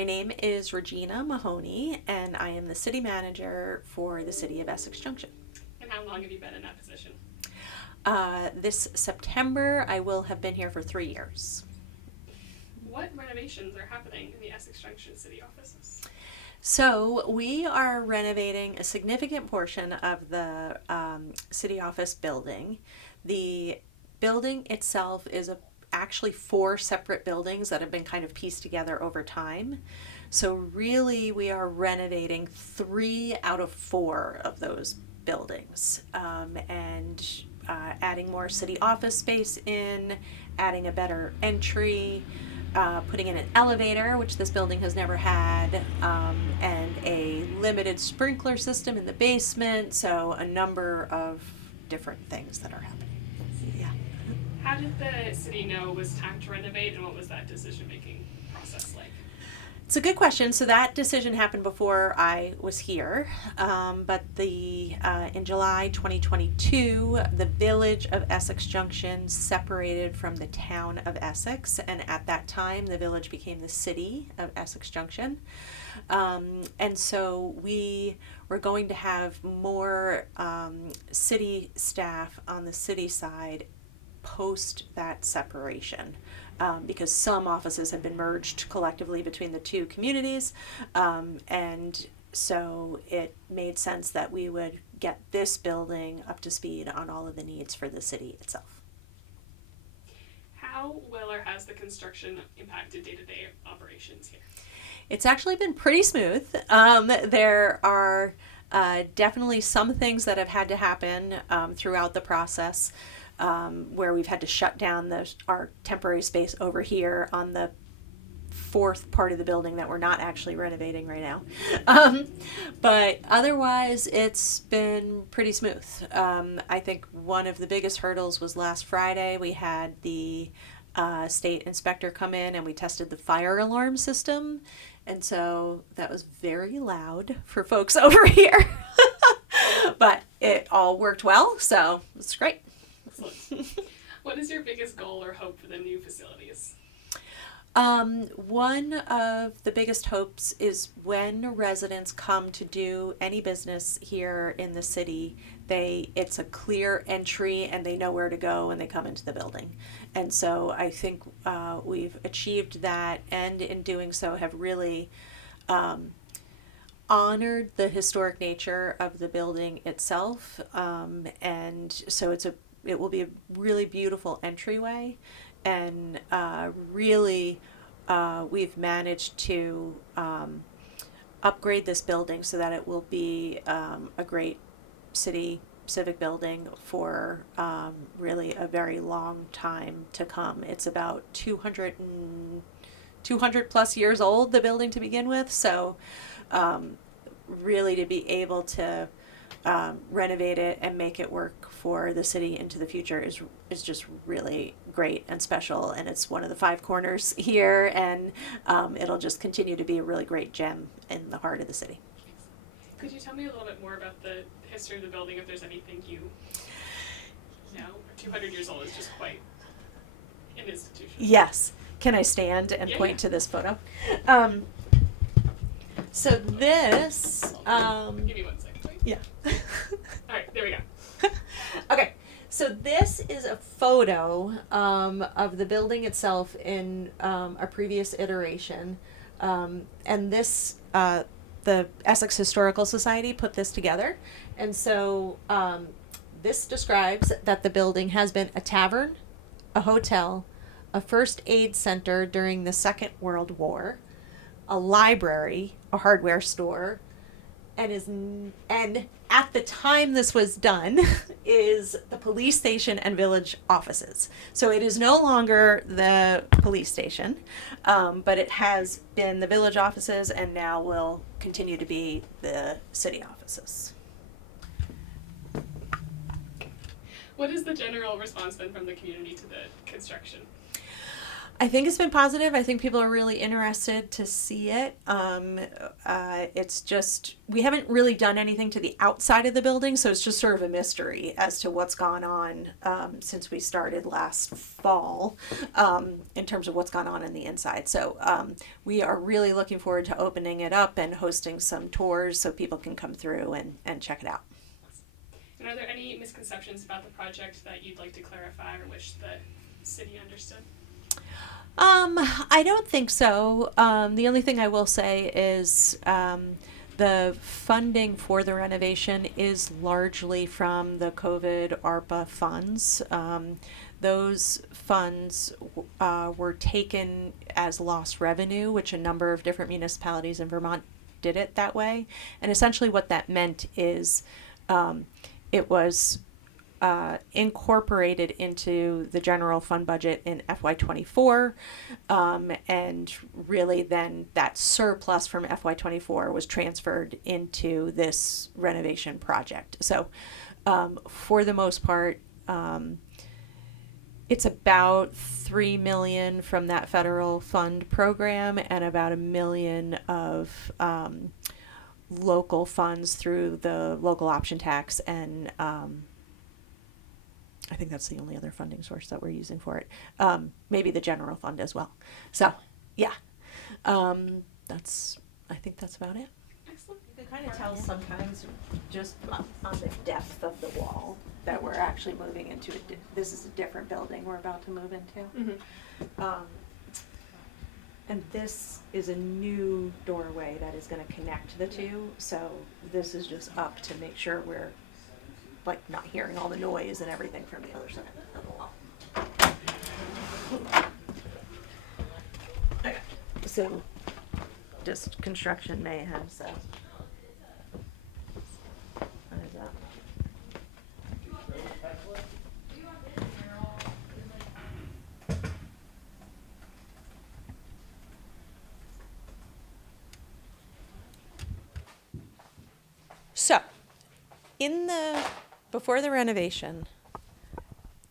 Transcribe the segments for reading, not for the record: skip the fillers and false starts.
My name is Regina Mahoney, and I am the city manager for the city of Essex Junction. And how long have you been in that position? This September, I will have been here for 3 years. What renovations are happening in the Essex Junction city offices? So we are renovating a significant portion of the city office building. The building itself is actually 4 separate buildings that have been kind of pieced together over time. So really we are renovating 3 out of 4 of those buildings, and adding more city office space in, adding a better entry, putting in an elevator, which this building has never had, and a limited sprinkler system in the basement. So a number of different things that are happening. Yeah. How did the city know it was time to renovate, and what was that decision-making process like? It's a good question. So that decision happened before I was here, but in July 2022, the village of Essex Junction separated from the town of Essex, and at that time, the village became the city of Essex Junction. And so we were going to have more city staff on the city side post that separation, because some offices had been merged collectively between the 2 communities, and so it made sense that we would get this building up to speed on all of the needs for the city itself. How will or has the construction impacted day-to-day operations here? It's actually been pretty smooth. There are definitely some things that have had to happen throughout the process, where we've had to shut down our temporary space over here on the 4th part of the building that we're not actually renovating right now. But otherwise, it's been pretty smooth. I think one of the biggest hurdles was last Friday. We had the state inspector come in and we tested the fire alarm system. And so that was very loud for folks over here. But it all worked well, so it's great. What is your biggest goal or hope for the new facilities? One of the biggest hopes is when residents come to do any business here in the city, it's a clear entry and they know where to go when they come into the building. And so I think we've achieved that, and in doing so have really honored the historic nature of the building itself, and so it will be a really beautiful entryway, and really we've managed to upgrade this building so that it will be a great city civic building for really a very long time to come. It's about 200 plus years old, the building to begin with, so really to be able to renovate it and make it work for the city into the future is just really great and special, and it's one of the 5 corners here, and it'll just continue to be a really great gem in the heart of the city. Could you tell me a little bit more about the history of the building, if there's anything you know? 200 years old is just quite an institution. Yes. Can I stand and point to this photo? So this give me 1 second, please. Yeah. Alright, there we go. Okay, so this is a photo of the building itself in a previous iteration, and this the Essex Historical Society put this together, and so this describes that the building has been a tavern, a hotel, a first aid center during the Second World War, a library, a hardware store, and at the time this was done is the police station and village offices. So it is no longer the police station, but it has been the village offices and now will continue to be the city offices. What has the general response been from the community to the construction? I think it's been positive. I think people are really interested to see it. It's just, we haven't really done anything to the outside of the building, so it's just sort of a mystery as to what's gone on since we started last fall in terms of what's gone on in the inside. So we are really looking forward to opening it up and hosting some tours so people can come through and check it out. And are there any misconceptions about the project that you'd like to clarify or wish the city understood? I don't think so. The only thing I will say is the funding for the renovation is largely from the COVID ARPA funds. Those funds were taken as lost revenue, which a number of different municipalities in Vermont did it that way. And essentially what that meant is it was incorporated into the general fund budget in FY24, and really then that surplus from FY24 was transferred into this renovation project. So for the most part, it's about $3 million from that federal fund program and about $1 million of local funds through the local option tax, and I think that's the only other funding source that we're using for it. Maybe the general fund as well. So, yeah, I think that's about it. Excellent. You can kind of tell sometimes just on the depth of the wall that we're actually moving into this is a different building we're about to move into. Mm-hmm. And this is a new doorway that is going to connect the two. So this is just up to make sure we're like not hearing all the noise and everything from the other side of the wall. Okay. So just construction mayhem, so. What is that? So, before the renovation,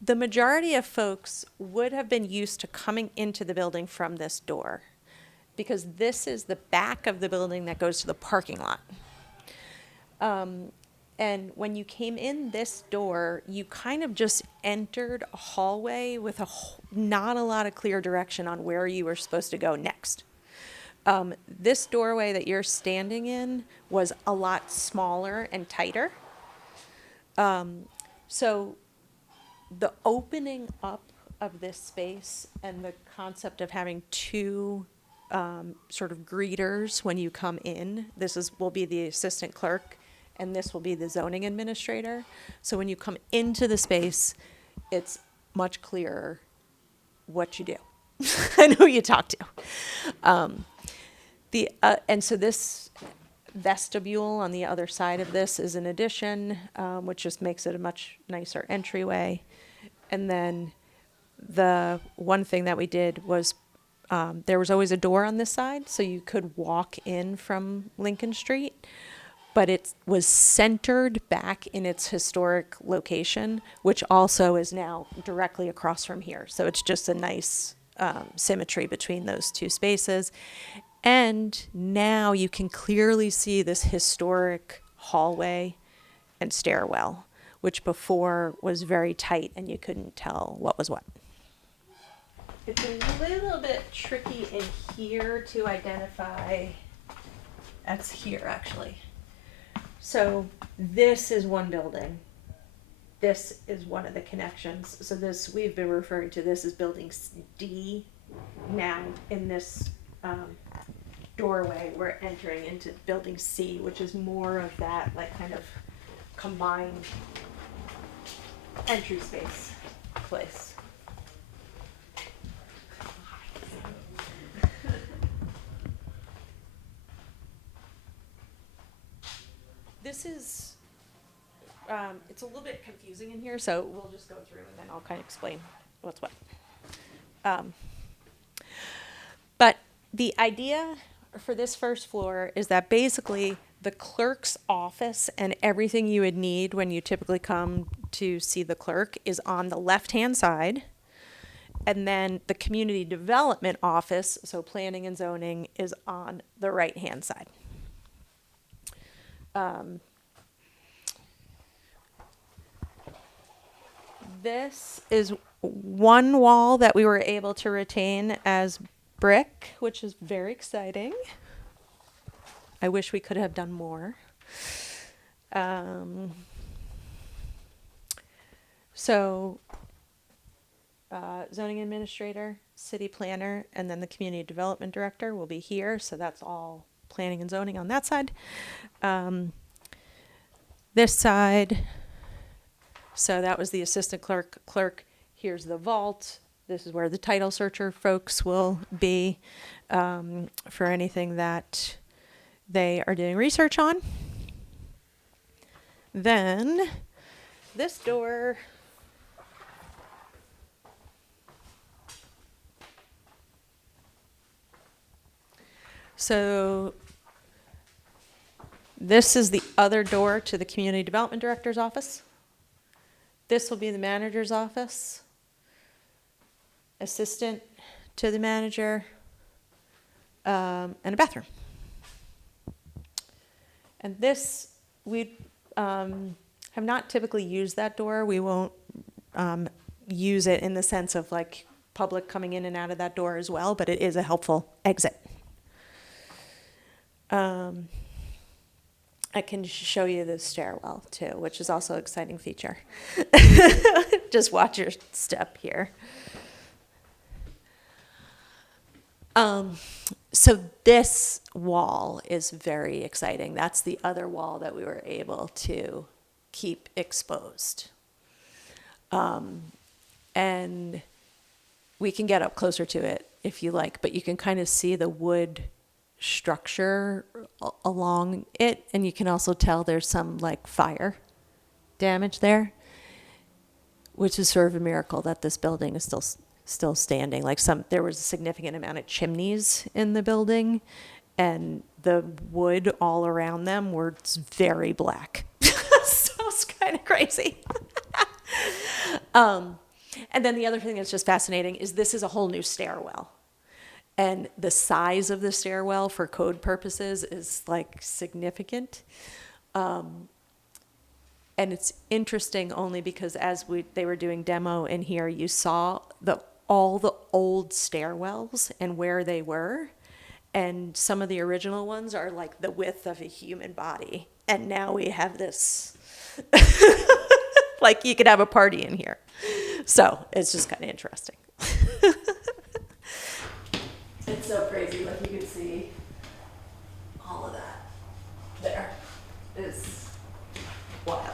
the majority of folks would have been used to coming into the building from this door, because this is the back of the building that goes to the parking lot. And when you came in this door, you kind of just entered a hallway with not a lot of clear direction on where you were supposed to go next. This doorway that you're standing in was a lot smaller and tighter. So the opening up of this space and the concept of having two sort of greeters when you come in, will be the assistant clerk and this will be the zoning administrator. So when you come into the space, it's much clearer what you do and who you talk to. And so this vestibule on the other side of this is an addition, which just makes it a much nicer entryway. And then the one thing that we did was there was always a door on this side, so you could walk in from Lincoln Street, but it was centered back in its historic location, which also is now directly across from here. So it's just a nice symmetry between those two spaces. And now you can clearly see this historic hallway and stairwell, which before was very tight and you couldn't tell what was what. It's a little bit tricky in here to identify. That's here, actually. So this is one building. This is one of the connections. So this, we've been referring to this as building D. Now in this doorway, we're entering into building C, which is more of that like kind of combined entry space place. This is, it's a little bit confusing in here, so we'll just go through and then I'll kind of explain what's what. But the idea for this first floor is that basically the clerk's office and everything you would need when you typically come to see the clerk is on the left-hand side. And then the community development office, so planning and zoning, is on the right-hand side. This is one wall that we were able to retain as brick, which is very exciting. I wish we could have done more. So zoning administrator, city planner, and then the community development director will be here. So that's all planning and zoning on that side. This side, so that was the assistant clerk. Here's the vault. This is where the title searcher folks will be for anything that they are doing research on. Then this door so this is the other door to the community development director's office. This will be the manager's office, assistant to the manager, and a bathroom. And this, we have not typically used that door. We won't use it in the sense of like public coming in and out of that door as well, but it is a helpful exit. I can show you the stairwell too, which is also an exciting feature. Just watch your step here. So this wall is very exciting. That's the other wall that we were able to keep exposed. And we can get up closer to it if you like, but you can kind of see the wood structure along it, and you can also tell there's some like fire damage there, which is sort of a miracle that this building is still standing. Like there was a significant amount of chimneys in the building, and the wood all around them were very black. So it's kind of crazy. And then the other thing that's just fascinating is this is a whole new stairwell. And the size of the stairwell for code purposes is like significant. And it's interesting only because as they were doing demo in here, you saw all the old stairwells and where they were. And some of the original ones are like the width of a human body. And now we have this, like you could have a party in here. So it's just kind of interesting. It's so crazy, like you can see all of that there is wild.